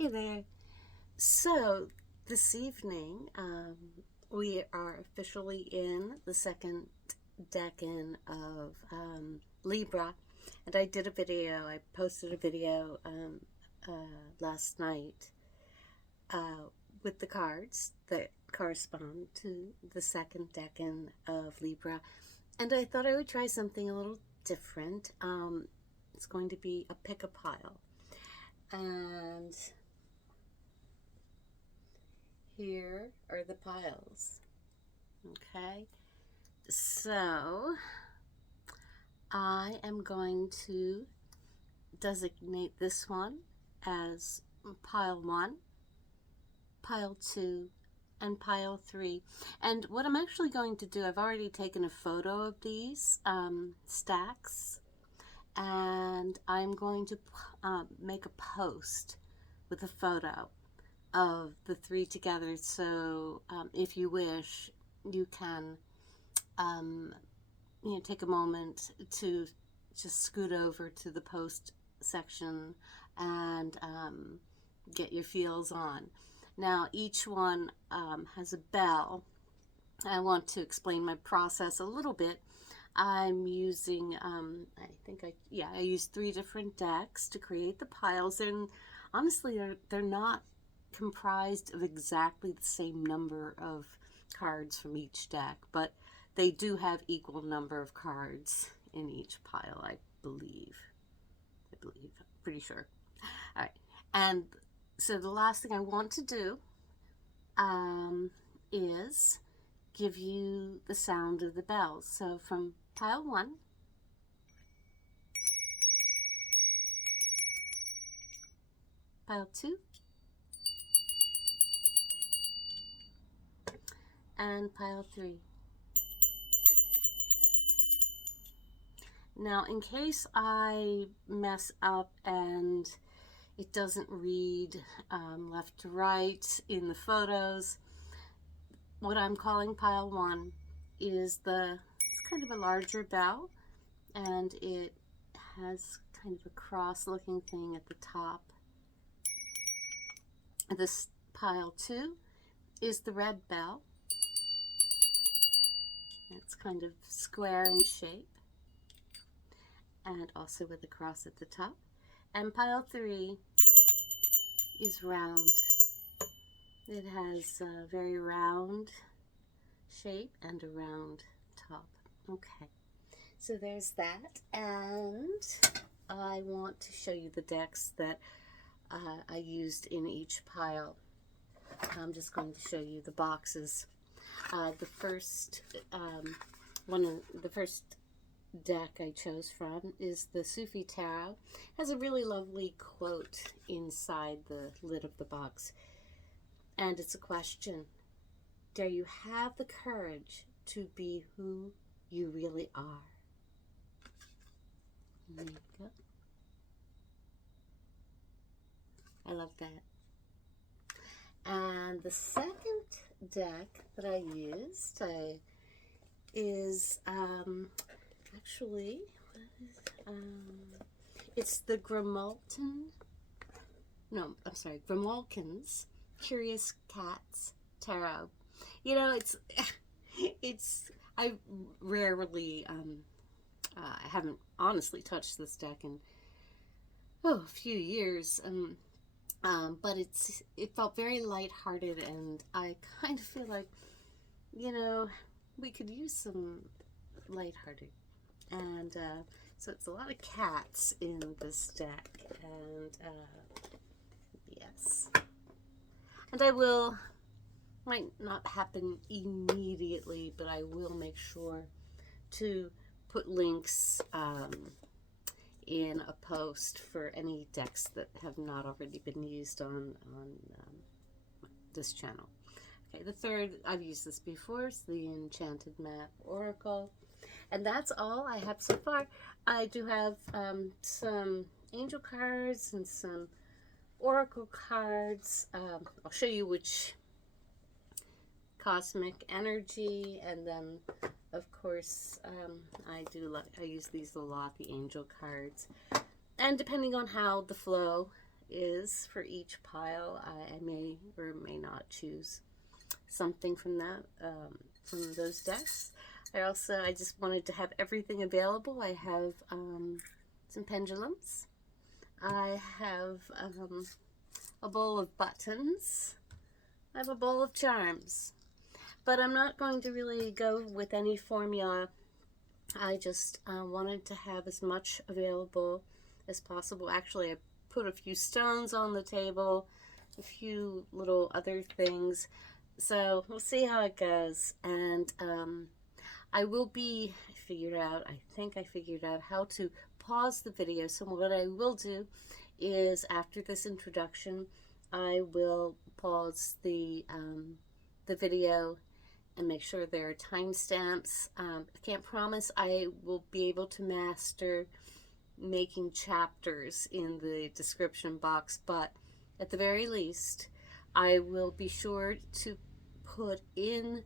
Hey there. So, this evening, we are officially in the second decan of Libra. And I posted a video last night with the cards that correspond to the second decan of Libra. And I thought I would try something a little different. It's going to be a pick a pile. And here are the piles. Okay, so I am going to designate this one as pile 1, pile 2, and pile 3. And what I'm actually going to do, I've already taken a photo of these stacks, and I'm going to make a post with a photo of the 3 together. So if you wish, you can take a moment to just scoot over to the post section and get your feels on. Now each one has a bell. I want to explain my process a little bit. I'm using I used 3 different decks to create the piles, and honestly they're not comprised of exactly the same number of cards from each deck, but they do have equal number of cards in each pile, I believe, pretty sure. All right, and so the last thing I want to do is give you the sound of the bells. So from pile 1, pile 2, and pile 3. Now, in case I mess up and it doesn't read left to right in the photos, what I'm calling pile 1 is it's kind of a larger bell, and it has kind of a cross looking thing at the top. This pile 2 is the red bell. It's kind of square in shape and also with a cross at the top. And pile 3 is round. It has a very round shape and a round top. Okay, so there's that, and I want to show you the decks that I used in each pile. I'm just going to show you the boxes. The first deck I chose from is the Sufi Tarot. It has a really lovely quote inside the lid of the box, and it's a question. Dare you have the courage to be who you really are? There you go. I love that. And the second deck that I used is actually, it's the Gromolkin's Curious Cats Tarot. You know, I rarely, I haven't honestly touched this deck in a few years, but it felt very lighthearted, and I kind of feel like, we could use some lighthearted, and so it's a lot of cats in this deck, and yes, and might not happen immediately, but I will make sure to put links in a post for any decks that have not already been used on this channel. Okay, the third, I've used this before, is the Enchanted Map Oracle, and that's all I have so far. I do have some angel cards and some oracle cards. I'll show you which cosmic energy, and then of course I use these a lot, the angel cards, and depending on how the flow is for each pile. I may or may not choose something from that, from those decks. I just wanted to have everything available. I have some pendulums. I have a bowl of buttons. I have a bowl of charms. But I'm not going to really go with any formula. I just wanted to have as much available as possible. Actually, I put a few stones on the table, a few little other things. So we'll see how it goes. And I think I figured out how to pause the video. So what I will do is, after this introduction, I will pause the video and make sure there are timestamps. I can't promise I will be able to master making chapters in the description box, but at the very least, I will be sure to put in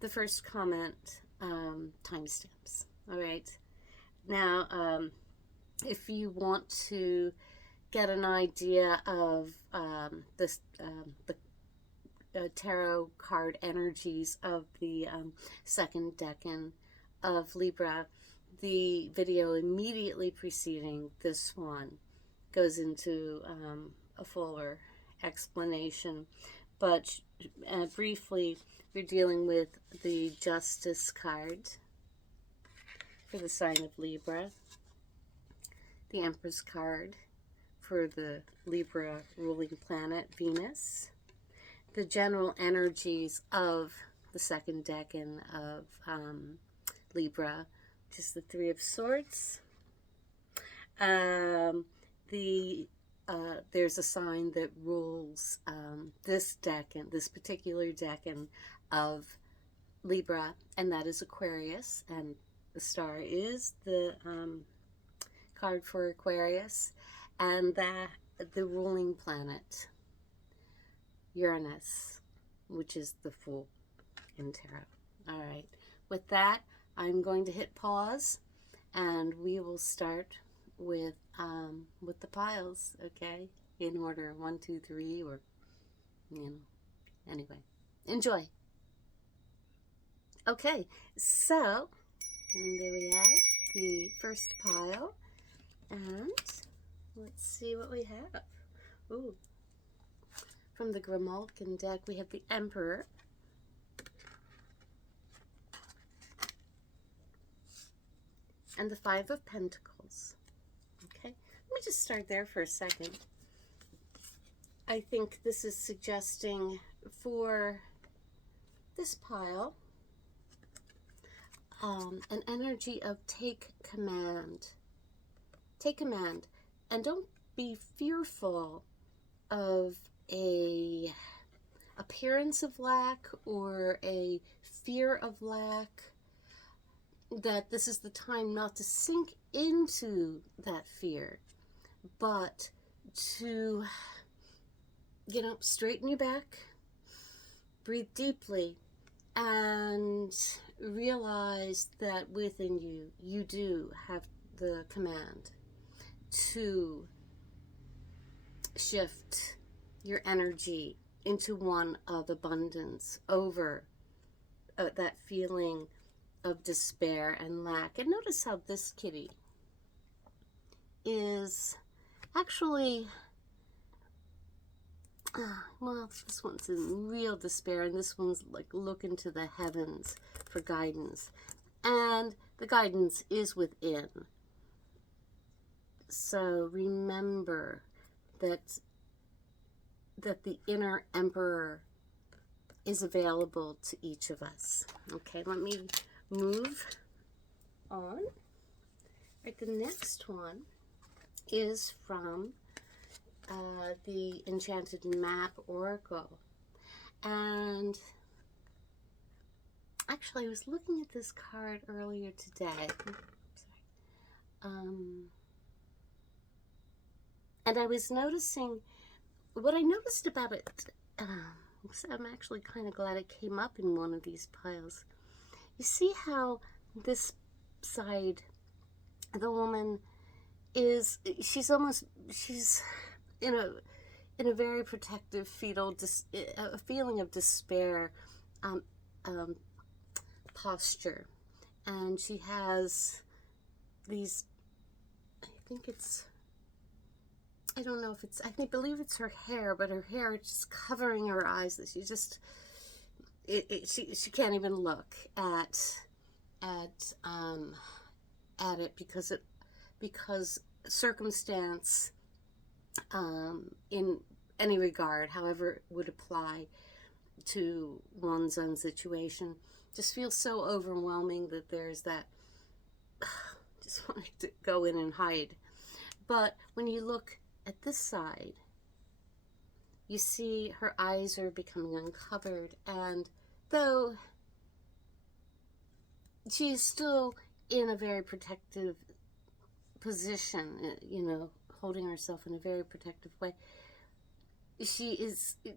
the first comment timestamps. All right. Now, if you want to get an idea of the tarot card energies of the second decan of Libra, the video immediately preceding this one goes into a fuller explanation. But briefly, we're dealing with the Justice card for the sign of Libra, the Empress card for the Libra ruling planet Venus, the general energies of the second decan of Libra, which is the Three of Swords. There's a sign that rules this particular decan of Libra, and that is Aquarius, and the star is the card for Aquarius, and the ruling planet Uranus, which is the Fool in tarot. All right, with that, I'm going to hit pause, and we will start with the piles, okay, in order 1, 2, 3, or anyway, enjoy. Okay, so there we have the first pile, and let's see what we have. Ooh, from the Grimalkin deck, we have the Emperor, and the Five of Pentacles. Okay, let me just start there for a second. I think this is suggesting for this pile an energy of take command. Take command, and don't be fearful of a appearance of lack or a fear of lack. That this is the time not to sink into that fear, but to, straighten your back, breathe deeply, and realize that within you, you do have the command to shift your energy into one of abundance over that feeling of despair and lack. And notice how this kitty is actually, well, this one's in real despair, and this one's like looking to the heavens for guidance. And the guidance is within. So remember that the inner emperor is available to each of us. Okay, let me move on. Right, the next one is from the Enchanted Map Oracle. And actually, I was looking at this card earlier today. And I was noticing, what I noticed about it, so I'm actually kind of glad it came up in one of these piles. You see how this side, the woman, she's in in a very protective a feeling of despair um, um, posture. And she has these, I don't know if it's, I believe it's her hair, but her hair is just covering her eyes. She just, she can't even look at it because circumstance, in any regard, however it would apply to one's own situation, just feels so overwhelming that there's that just wanting to go in and hide. But when you look at this side, you see her eyes are becoming uncovered, and though she is still in a very protective position, holding herself in a very protective way,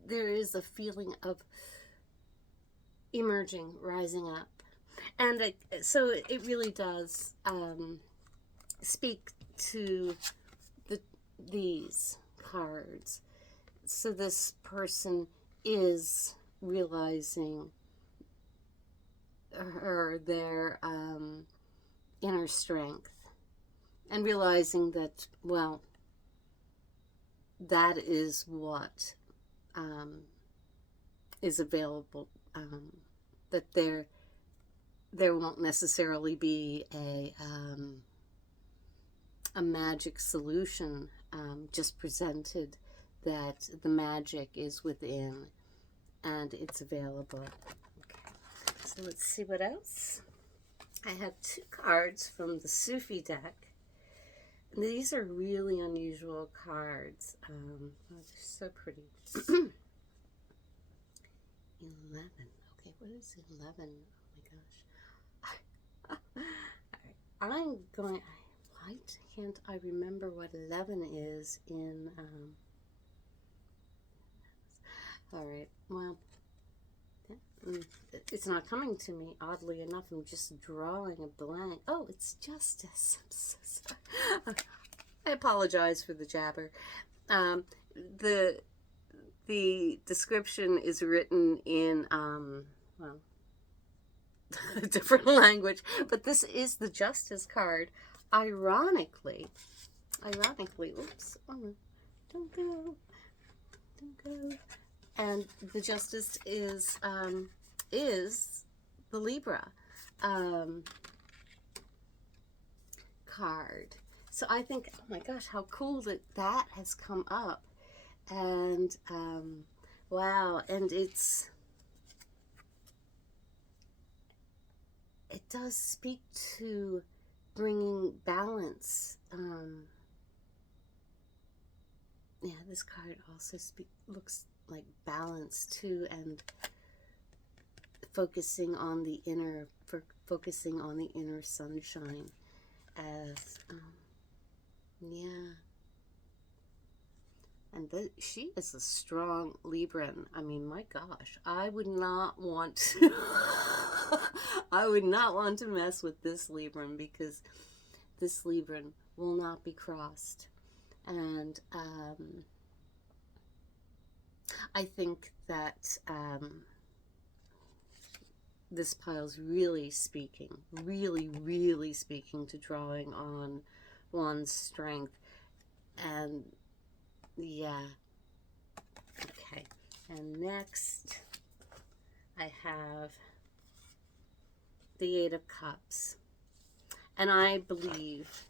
there is a feeling of emerging, rising up. And so it really does speak to these cards. So this person is realizing their inner strength, and realizing that, well, that is what is available, that there won't necessarily be a magic solution just presented, that the magic is within and it's available. Okay, so let's see what else. I have 2 cards from the Sufi deck. These are really unusual cards. Oh, they're so pretty. 11. Okay, what is 11? Oh my gosh. I'm going... Why can't I remember what 11 is in... All right, well, it's not coming to me, oddly enough. I'm just drawing a blank. Oh, it's justice. I'm so sorry. I apologize for the jabber. The description is written in, well, a different language, but this is the justice card. Ironically, oops, oh no, don't go. And the justice is the Libra card. So I think, oh my gosh, how cool that has come up. And wow, and it does speak to bringing balance. Yeah, this card also looks like balance too, and focusing on the inner sunshine, as yeah. And she is a strong Libran. I mean, my gosh, I would not want to I would not want to mess with this Libran, because this Libran will not be crossed. And I think that this pile's really speaking to drawing on one's strength. And yeah, okay. And next I have the 8 of Cups. And I believe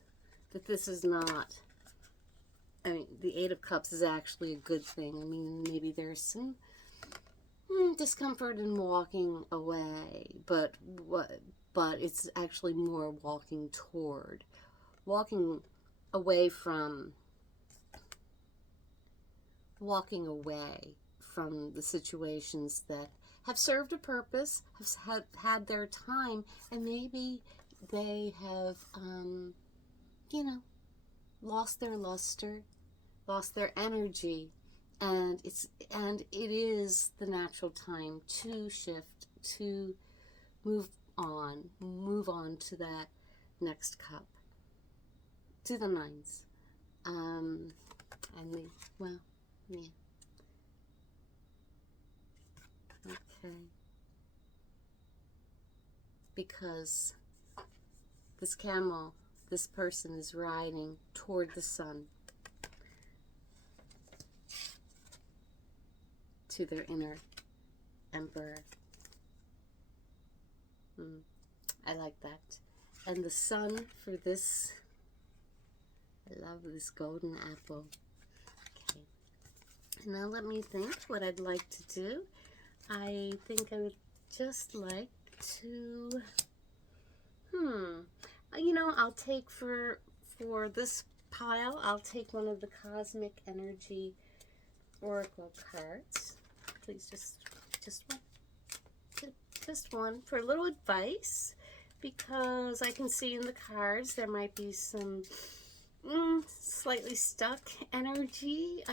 that this is not, I mean, the 8 of Cups is actually a good thing. I mean, maybe there's some discomfort in walking away, but it's actually more walking away from the situations that have served a purpose, have had their time, and maybe they have, lost their luster, lost their energy, and it is the natural time to shift, to move on to that next cup, to the 9s, and well, yeah. Okay. Because this camel, this person is riding toward the sun to their inner emperor. I like that. And the sun for this, I love this golden apple. Okay. Now let me think what I'd like to do. I think I would just like to, you know, I'll take for this pile, I'll take one of the Cosmic Energy Oracle cards. Please, just one. Just one for a little advice, because I can see in the cards there might be some slightly stuck energy.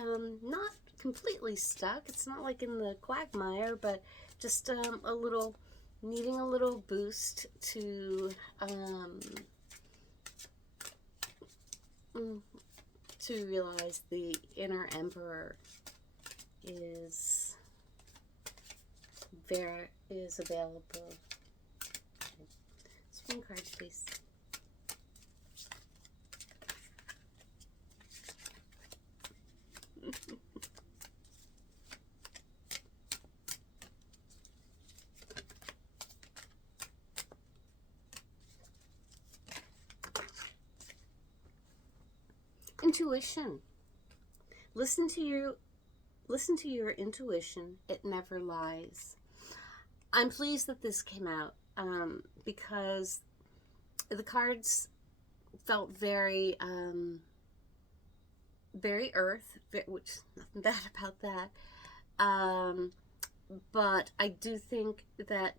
Not completely stuck. It's not like in the quagmire, but just a little, needing a little boost to realize the inner emperor is available. Okay. Just one card, please. Intuition. Listen to your intuition. It never lies. I'm pleased that this came out because the cards felt very very earth, which nothing bad about that. But I do think that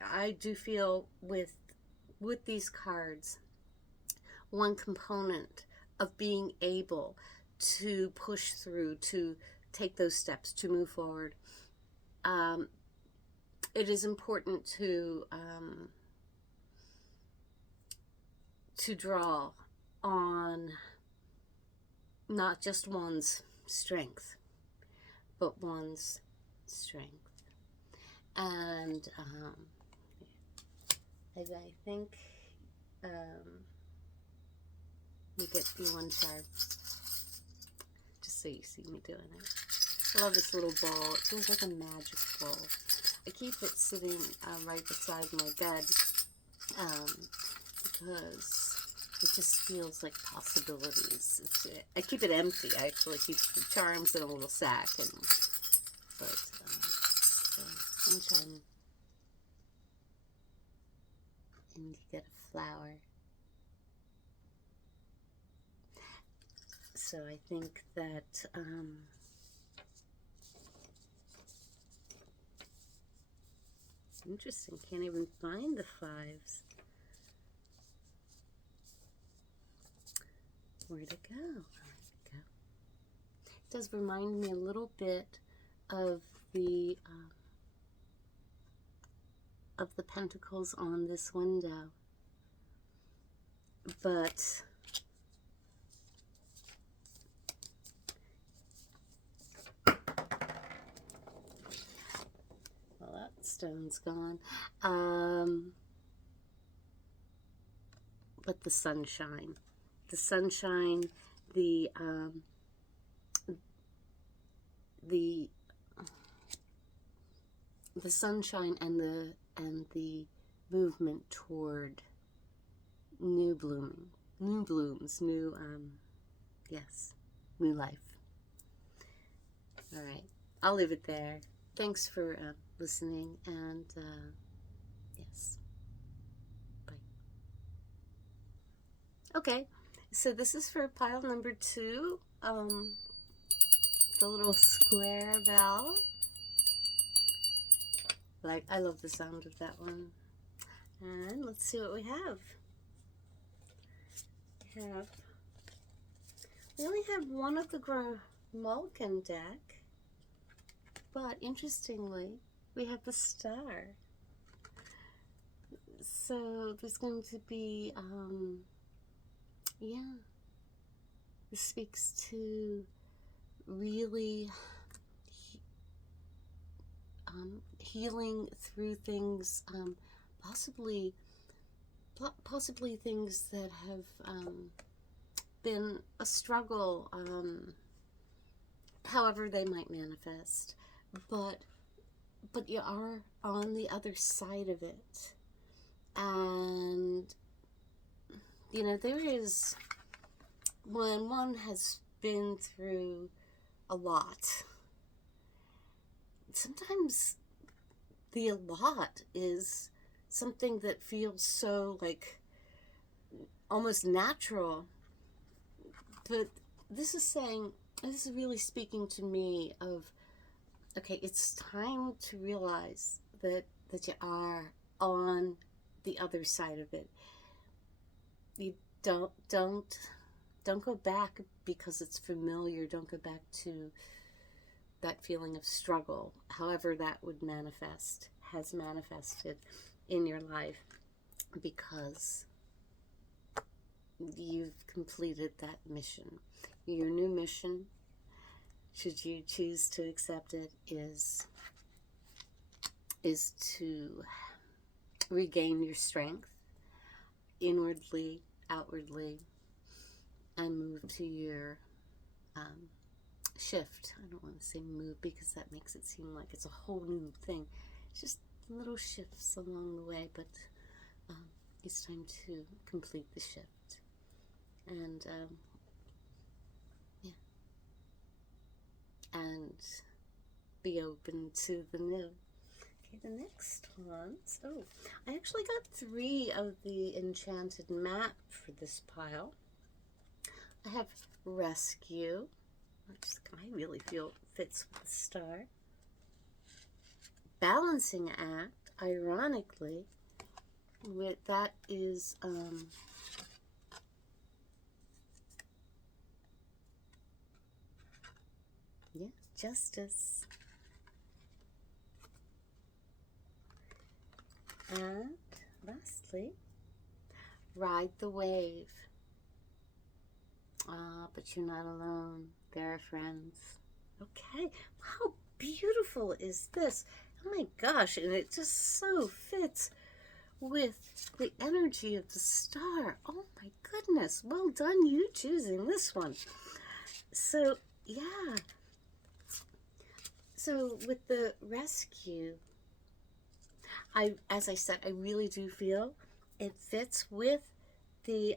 I do feel with these cards, one component of being able to push through, to take those steps, to move forward. It is important to draw on not just one's strength, but one's strength. And as I think, you get you one card, just so you see me doing it. I love this little ball. It feels like a magic ball. I keep it sitting right beside my bed because it just feels like possibilities. I keep it empty. I actually keep the charms in a little sack, but sometimes and you get a flower. So I think that interesting. Can't even find the fives. Where'd it go? Where'd it go? It does remind me a little bit of the pentacles on this window, but well, that stone's gone. But the sunshine, the sunshine, the sunshine and the movement toward new blooming, new blooms, new yes, new life. All right, I'll leave it there. Thanks for listening, and yes, bye. Okay, so this is for pile number 2, the little square bell. Like, I love the sound of that one. And let's see what we have. We only have one of the Mulligan deck, but interestingly, we have the star. So there's going to be, yeah, this speaks to really healing through things, possibly things that have been a struggle, however they might manifest, but you are on the other side of it. And there is, when one has been through a lot, sometimes the a lot is something that feels so like almost natural. But this is really speaking to me of, okay, it's time to realize that you are on the other side of it. You don't go back because it's familiar. Don't go back to that feeling of struggle, however that would has manifested in your life, because you've completed that mission. Your new mission, should you choose to accept it, is to regain your strength inwardly, outwardly, and move to your shift. I don't want to say move because that makes it seem like it's a whole new thing. It's just little shifts along the way, but it's time to complete the shift. And and be open to the new. Okay, the next ones. Oh, I actually got 3 of the enchanted map for this pile. I have rescue, which I really feel fits with the star. Balancing act, ironically, that is justice. And lastly, ride the wave. But you're not alone. There are friends. Okay, how beautiful is this? Oh my gosh, and it just so fits with the energy of the star. Oh my goodness, well done you choosing this one. So, yeah. So with the rescue, as I said, I really do feel it fits with the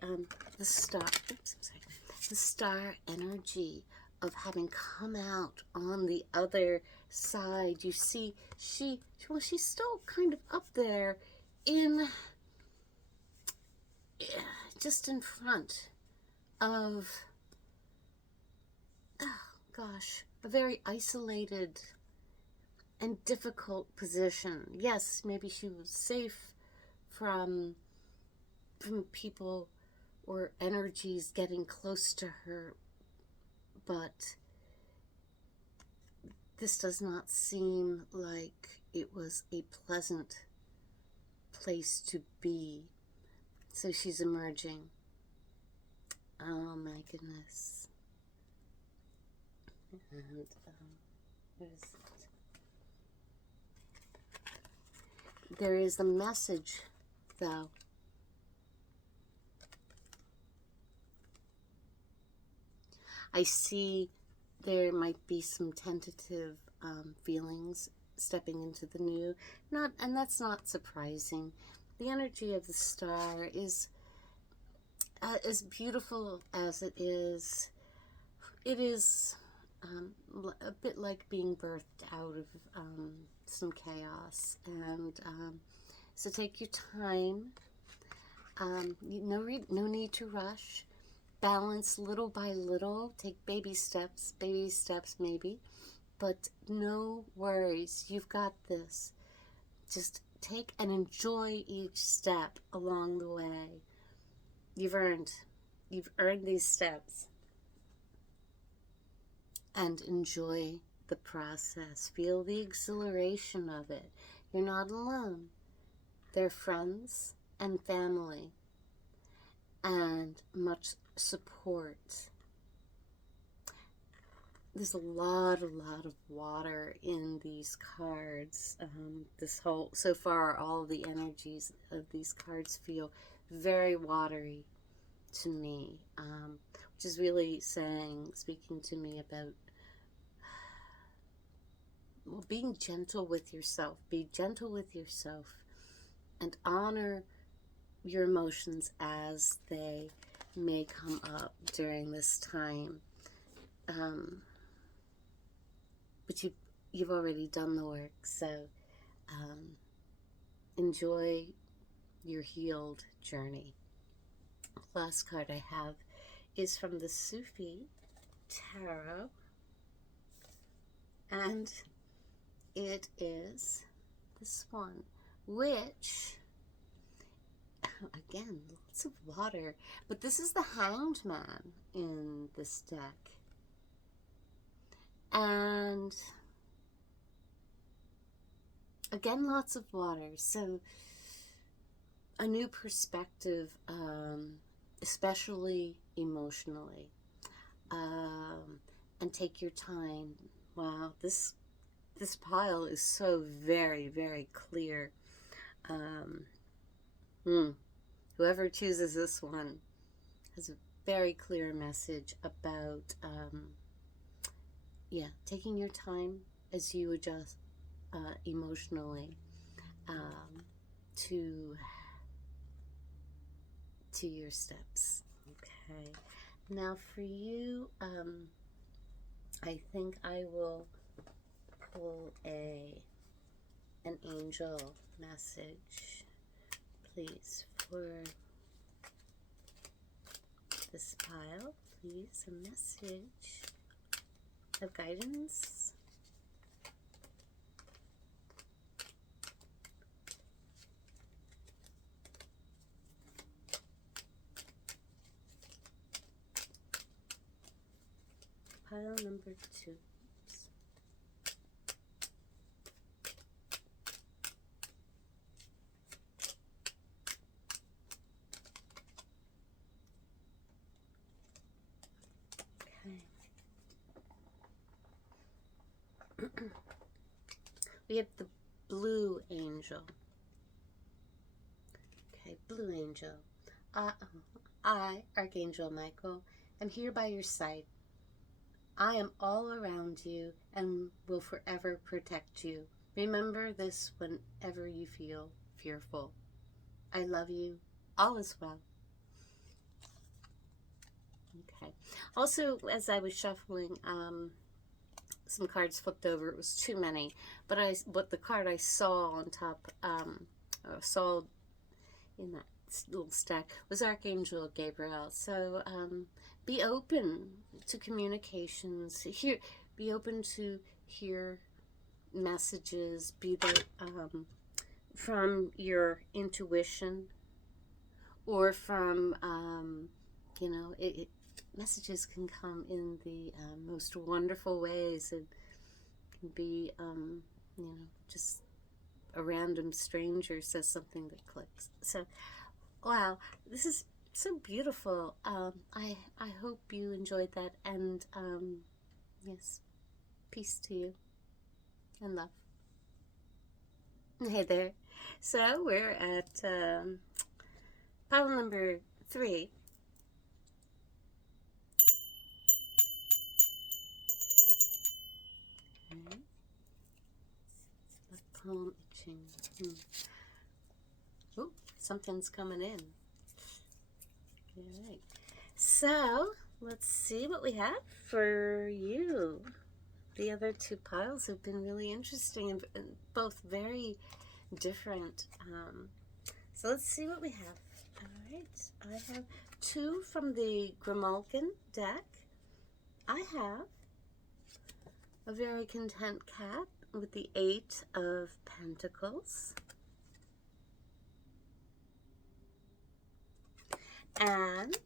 star. Oops, I'm sorry. The star energy of having come out on the other side. You see, she's still kind of up there just in front of, oh gosh, a very isolated and difficult position. Yes, maybe she was safe from people or energies getting close to her, but this does not seem like it was a pleasant place to be. So she's emerging. Oh my goodness. And what is it? There is a message, though. I see there might be some tentative feelings stepping into the new. And that's not surprising. The energy of the star is as beautiful as it is. It is a bit like being birthed out of some chaos. And so take your time. No need to rush. Balance little by little. Take baby steps maybe. But no worries. You've got this. Just take and enjoy each step along the way. You've earned these steps. And enjoy the process. Feel the exhilaration of it. You're not alone. They're friends and family and much support. there's a lot of water in these cards. So far, all the energies of these cards feel very watery to me, which is really speaking to me about, well, being gentle with yourself. Be gentle with yourself and honor your emotions as they may come up during this time. But you've already done the work, so enjoy your healed journey. The last card I have is from the Sufi Tarot, and it is this one, which, again, lots of water, but this is the Hanged Man in this deck. And again, lots of water. So a new perspective, especially emotionally. And take your time. Wow, this pile is so very, very clear. Whoever chooses this one has a very clear message about taking your time as you adjust emotionally to your steps. Okay, now for you, I think I will pull an angel message, please, for this pile. Please, a message of guidance. Pile number 2. Okay. We have the blue angel. Okay, blue angel. I, Archangel Michael, am here by your side. I am all around you and will forever protect you. Remember this whenever you feel fearful. I love you. All is well. Okay. Also, as I was shuffling, some cards flipped over. It was too many, but the card I saw on top, saw in that little stack, was Archangel Gabriel. So be open to communications. Be open to hear messages, be they from your intuition or from messages can come in the most wonderful ways. It can be just a random stranger says something that clicks. So wow, this is so beautiful. I hope you enjoyed that, and yes, peace to you and love. Hey there. So we're at pile number 3. Okay. The palm itching. Oh, something's coming in. All right. So let's see what we have for you. The other 2 piles have been really interesting and both very different. So let's see what we have. All right. I have 2 from the Grimalkin deck. I have a very content cat with the 8 of Pentacles. And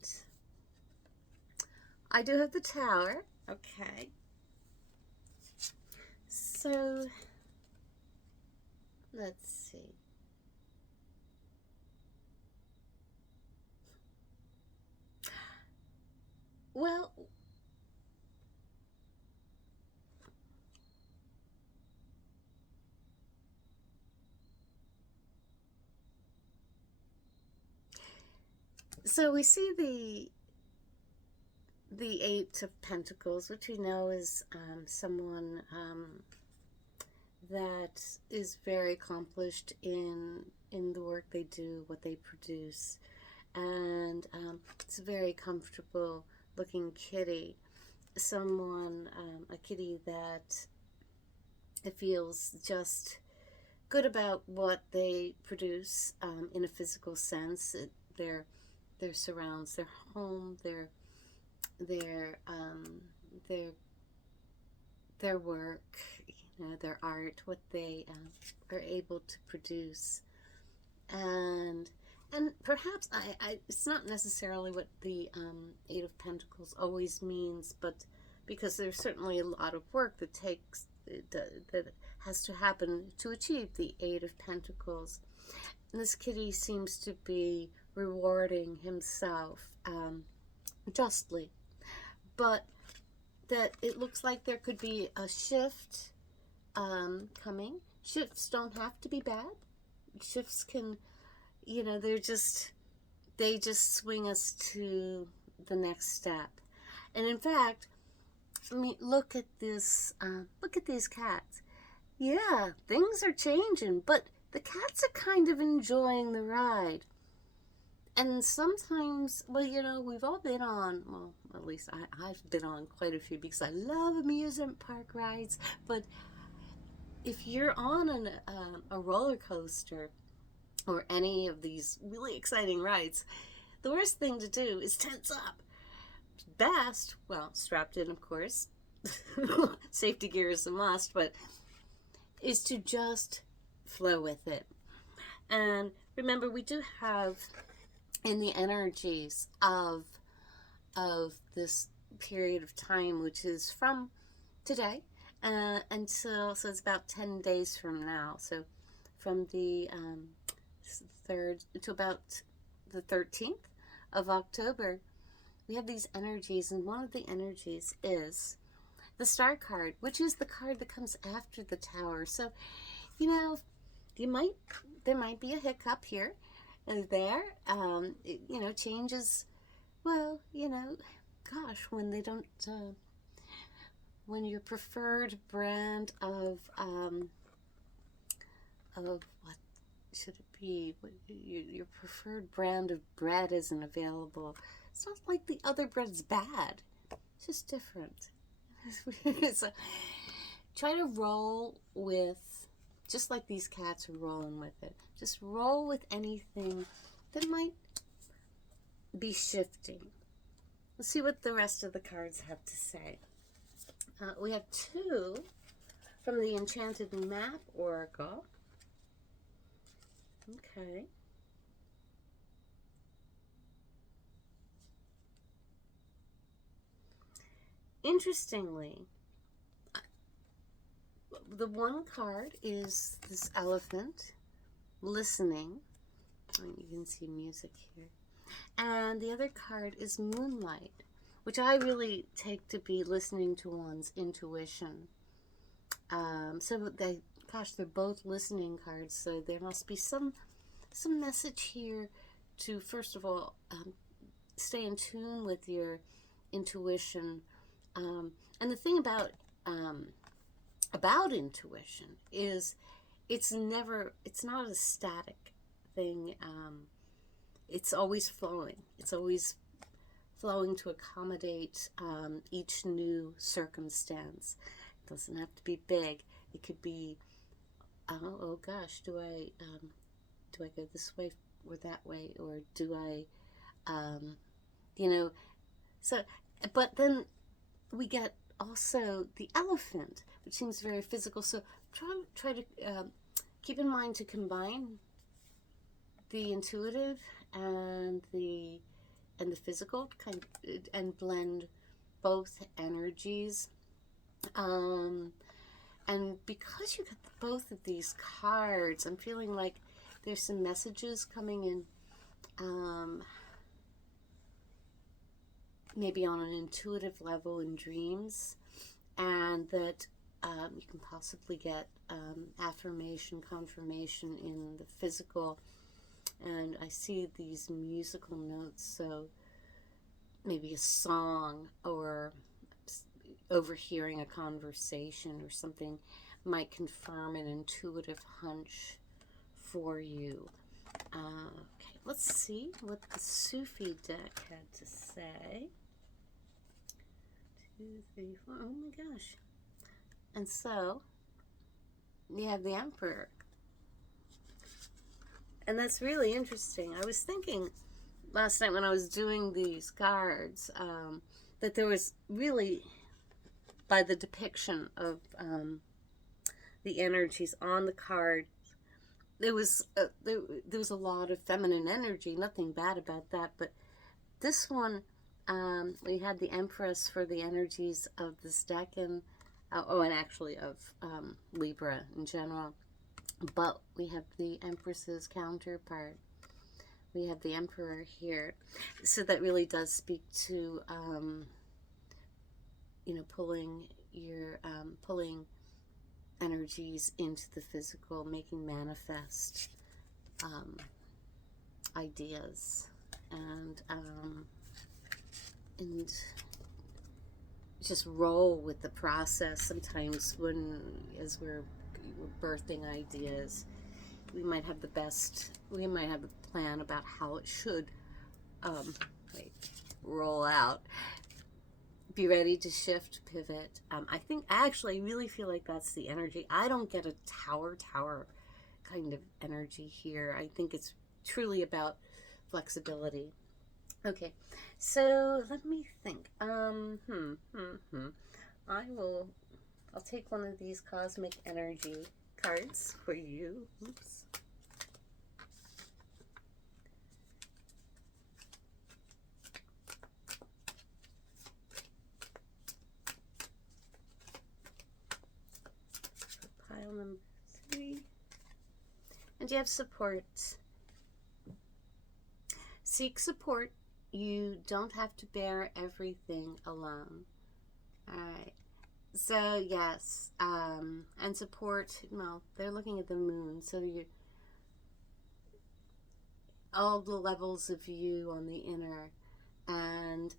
I do have the Tower. Okay. So let's see. Well, So we see the Eight of Pentacles, which we know is someone that is very accomplished in the work they do, what they produce, and it's a very comfortable looking kitty. Someone, a kitty that it feels just good about what they produce in a physical sense. Their surrounds, their home, their work, their art, what they are able to produce, and perhaps it's not necessarily what the Eight of Pentacles always means, but because there's certainly a lot of work that has to happen to achieve the Eight of Pentacles. And this kitty seems to be rewarding himself justly, but that it looks like there could be a shift coming. Shifts don't have to be bad. Shifts can, they just swing us to the next step. And in fact, I mean, look at this. Look at these cats. Yeah, things are changing, but the cats are kind of enjoying the ride. And sometimes, well, we've all been on, well, at least I've been on quite a few because I love amusement park rides. But if you're on a roller coaster or any of these really exciting rides, the worst thing to do is tense up. Best, well, strapped in, of course. Safety gear is a must, but is to just flow with it. And remember, we do have in the energies of this period of time, which is from today until, so it's about 10 days from now. So from the 3rd to about the 13th of October, we have these energies, and one of the energies is the Star card, which is the card that comes after the Tower. So, there might be a hiccup here and there. Changes. Well, gosh, when they don't, when your preferred brand of what should it be? Your preferred brand of bread isn't available. It's not like the other bread's bad. It's just different. So try to roll with, just like these cats are rolling with it. Just roll with anything that might be shifting. Let's see what the rest of the cards have to say. We have 2 from the Enchanted Map Oracle. Okay. Interestingly, the one card is this elephant listening. You can see music here. And the other card is Moonlight, which I really take to be listening to one's intuition. So they're both listening cards, so there must be some message here to, first of all, stay in tune with your intuition. And the thing about intuition is it's not a static thing. It's always flowing. It's always flowing to accommodate each new circumstance. It doesn't have to be big. It could be, oh gosh, do I go this way or that way, or do I, so, but then we get also the elephant, which seems very physical. So try to keep in mind to combine the intuitive and the physical, and blend both energies. And because you got both of these cards, I'm feeling like there's some messages coming in, maybe on an intuitive level in dreams, and that you can possibly get affirmation, confirmation in the physical. and I see these musical notes, so maybe a song or overhearing a conversation or something might confirm an intuitive hunch for you. Okay, let's see what the Sufi deck had to say. 2, 3, 4. Oh my gosh. And so you have the Emperor. And that's really interesting. I was thinking last night when I was doing these cards that there was really, by the depiction of the energies on the card, there was a lot of feminine energy. Nothing bad about that. But this one, we had the Empress for the energies of this deck, and and actually of Libra in general. But we have the Empress's counterpart. We have the Emperor here. So that really does speak to, pulling energies into the physical, making manifest ideas, and just roll with the process. Sometimes as we're birthing ideas, we might have a plan about how it should roll out. Be ready to shift, pivot. I really feel like that's the energy. I don't get a tower kind of energy here. I think it's truly about flexibility. Okay, so let me think. I'll take one of these cosmic energy cards for you. Oops. Pile number 3. And you have support. Seek support. You don't have to bear everything alone. All right. So yes, and support. Well, they're looking at the moon, so all the levels of you on the inner, and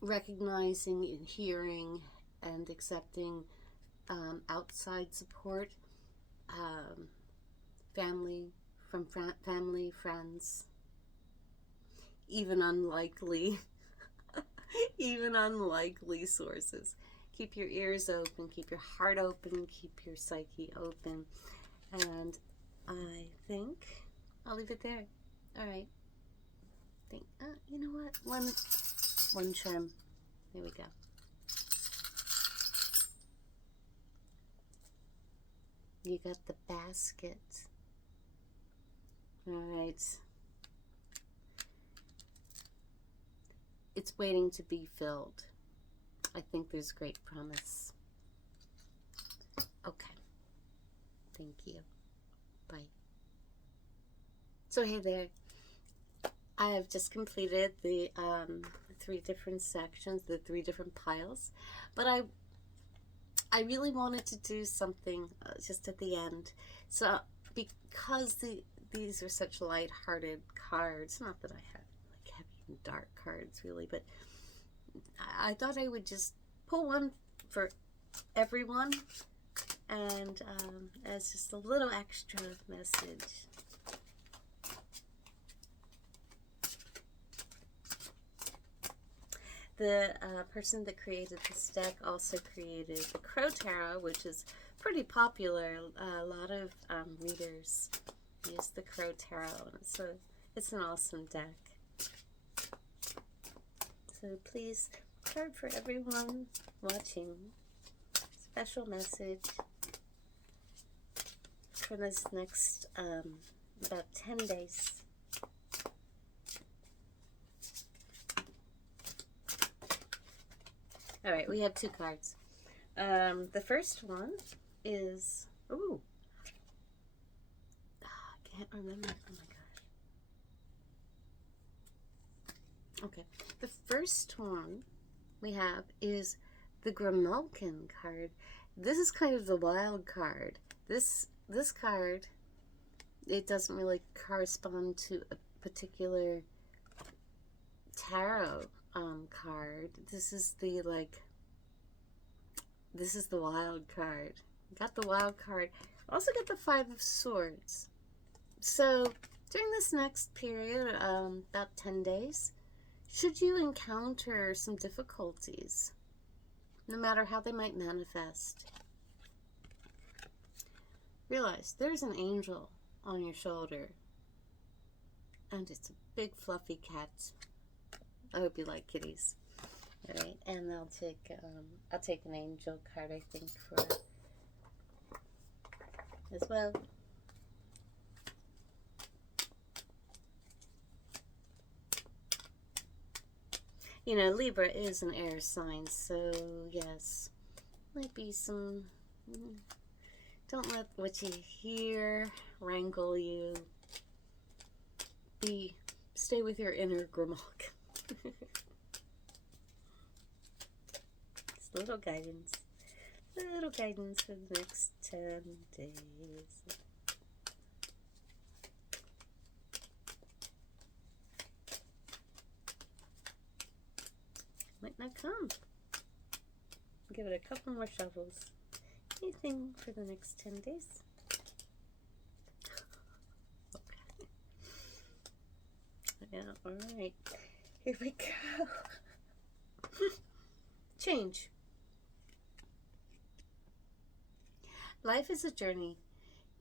recognizing and hearing and accepting outside support, family, friends, even unlikely sources. Keep your ears open, keep your heart open, keep your psyche open. And I think I'll leave it there. All right. You know what? One trim. There we go. You got the basket. All right. It's waiting to be filled. I think there's great promise. Okay. Thank you. Bye. So hey there. I have just completed the 3 different sections, the 3 different piles, but I really wanted to do something just at the end. So because these are such light-hearted cards, not that I have like heavy and dark cards really, but I thought I would just pull one for everyone, and as just a little extra message. The person that created this deck also created the Crow Tarot, which is pretty popular. A lot of readers use the Crow Tarot, so it's an awesome deck. So please, card for everyone watching. Special message for this next about 10 days. All right, we have 2 cards. The first one is, I can't remember. Oh my gosh. Okay, the first one we have is the Grimalkin card. This is kind of the wild card. This card it doesn't really correspond to a particular tarot card. This is the wild card. Got the wild card. Also got the Five of Swords. So during this next period, about 10 days, should you encounter some difficulties, no matter how they might manifest, realize there's an angel on your shoulder, and it's a big fluffy cat. I hope you like kitties. All right, and I'll take an angel card, I think, for it as well. You know, Libra is an air sign, so yes, might be some. Don't let what you hear wrangle you. Stay with your inner Grimlock. Just little guidance for the next 10 days. Might not come. Give it a couple more shovels. Anything for the next 10 days? Okay. Yeah, alright. Here we go. Change. Life is a journey.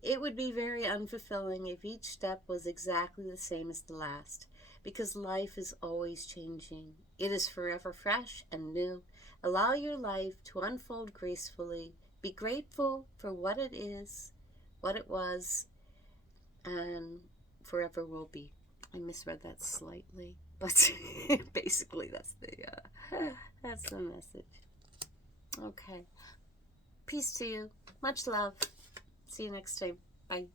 It would be very unfulfilling if each step was exactly the same as the last, because life is always changing. It is forever fresh and new. Allow your life to unfold gracefully. Be grateful for what it is, what it was, and forever will be. I misread that slightly, but basically that's the message. Okay. Peace to you. Much love. See you next time. Bye.